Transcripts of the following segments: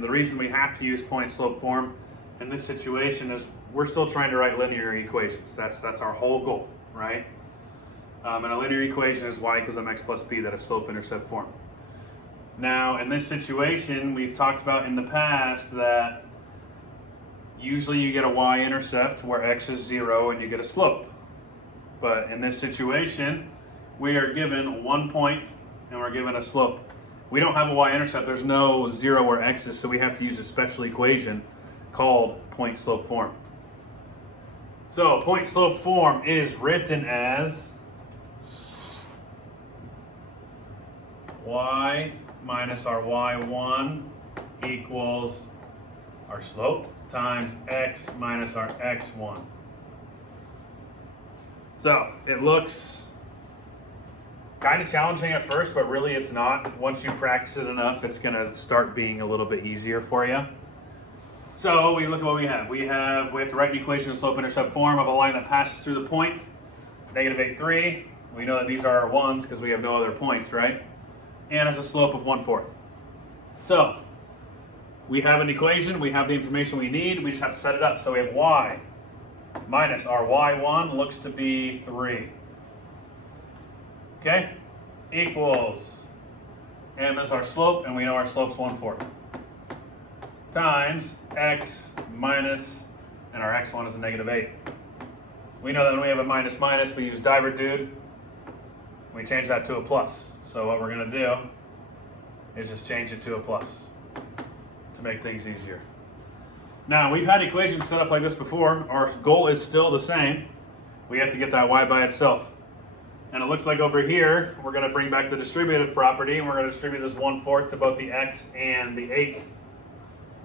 The reason we have to use point slope form in this situation is we're still trying to write linear equations. That's our whole goal, right? And a linear equation is y equals mx plus b, that is slope-intercept form. Now, in this situation, we've talked about in the past that usually you get a y-intercept where x is 0 and you get a slope. But in this situation, we are given 1 point and we're given a slope. We don't have a y-intercept, there's no 0 where x is, so we have to use a special equation called point slope form. So point slope form is written as y minus our y1 equals our slope times x minus our x1. So it looks kind of challenging at first, but really it's not. Once you practice it enough, it's going to start being a little bit easier for you. So we look at what we have. We have to write an equation in slope-intercept form of a line that passes through the point, -8, 3. We know that these are our ones because we have no other points, right? And has a slope of 1/4. So we have an equation, we have the information we need, we just have to set it up. So we have y minus our y1 looks to be 3. Okay, equals m is our slope, and we know our slope's 1/4, times x minus, and our x1 is a -8. We know that when we have a minus minus, we use diverdude. We change that to a plus. So what we're going to do is just change it to a plus to make things easier. Now, we've had equations set up like this before. Our goal is still the same. We have to get that y by itself. And it looks like over here, we're going to bring back the distributive property, and we're going to distribute this 1/4 to both the x and the 8.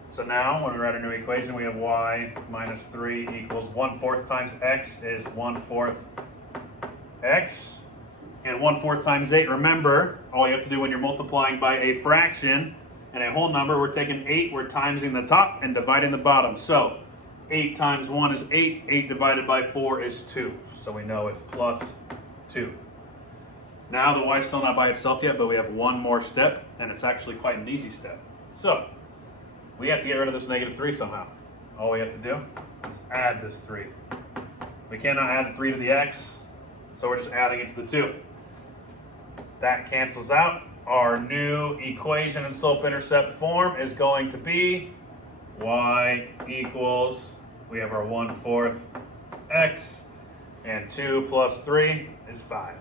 So now, when we write our new equation, we have y minus 3 equals 1/4 times x is 1/4 x. And 1/4 times 8, remember, all you have to do when you're multiplying by a fraction and a whole number, we're taking 8, we're timesing the top and dividing the bottom. So 8 times 1 is 8, 8 divided by 4 is 2. So we know it's plus 2. Now the y is still not by itself yet, but we have one more step, and it's actually quite an easy step. So we have to get rid of this -3 somehow. All we have to do is add this 3. We cannot add the 3 to the x, so we're just adding it to the 2. That cancels out. Our new equation in slope-intercept form is going to be y equals, we have our 1/4 x, and 2 plus 3 is 5.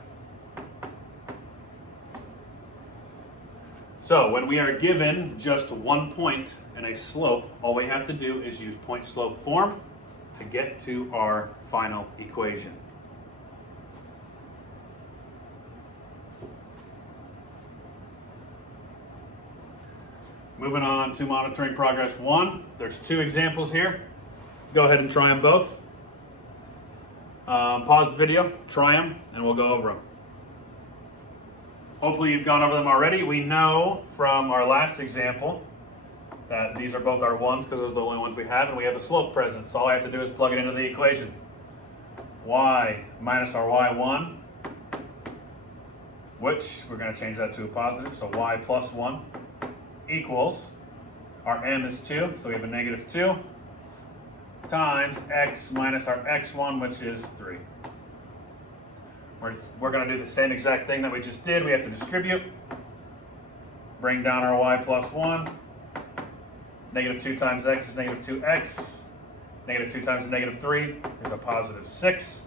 So when we are given just 1 point and a slope, all we have to do is use point slope form to get to our final equation. Moving on to monitoring progress 1. There's 2 examples here. Go ahead and try them both. Pause the video, try them, and we'll go over them. Hopefully you've gone over them already. We know from our last example that these are both our ones because those are the only ones we have, and we have a slope present. So all I have to do is plug it into the equation. Y minus our y1, which we're going to change that to a positive, so y plus 1, equals, our m is 2, so we have a -2, times x minus our x1, which is 3. We're going to do the same exact thing that we just did. We have to distribute, bring down our y plus 1, -2 times x is -2x, -2 times -3 is a positive 6,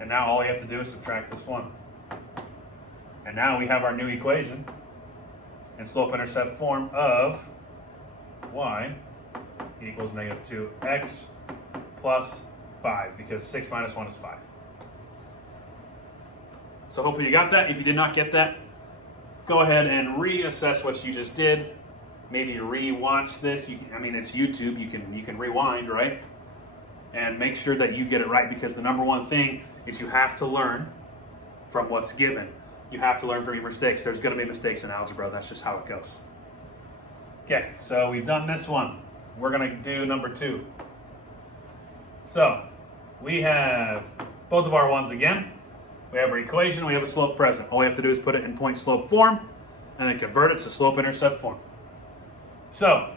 and now all we have to do is subtract this 1. And now we have our new equation in slope-intercept form of y equals -2x plus 5, because 6 minus 1 is 5. So hopefully you got that. If you did not get that, go ahead and reassess what you just did. Maybe re-watch this. I mean, it's YouTube. You can rewind, right? And make sure that you get it right, because the number one thing is you have to learn from what's given. You have to learn from your mistakes. There's going to be mistakes in algebra. That's just how it goes. Okay, so we've done this one. We're going to do number 2. So we have both of our ones again. We have our equation, we have a slope present. All we have to do is put it in point slope form and then convert it to slope intercept form. So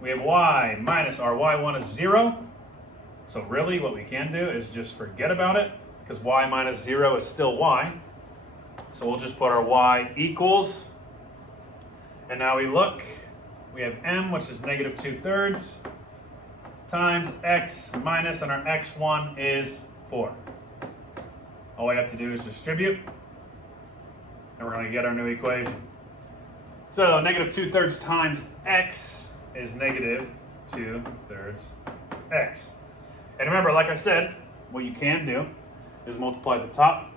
We have y minus our y1 is 0. So really what we can do is just forget about it, because y minus 0 is still y. So we'll just put our y equals, and now we look, we have m, which is negative 2/3, times x minus, and our x1 is 4. All we have to do is distribute, and we're going to get our new equation. So negative 2/3 times x is negative 2/3 x. And remember, like I said, what you can do is multiply the top,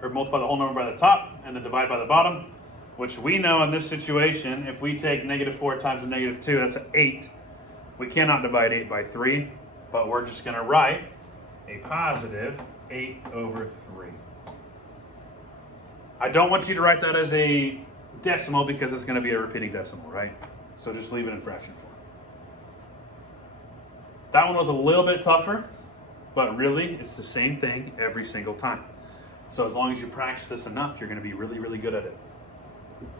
or multiply the whole number by the top, and then divide by the bottom, which we know in this situation, if we take negative 4 times a negative 2, that's 8. We cannot divide 8 by 3, but we're just going to write a positive 8/3. I don't want you to write that as a decimal because it's going to be a repeating decimal, right? So just leave it in fraction form. That one was a little bit tougher, but really it's the same thing every single time. So as long as you practice this enough, you're going to be really, really good at it.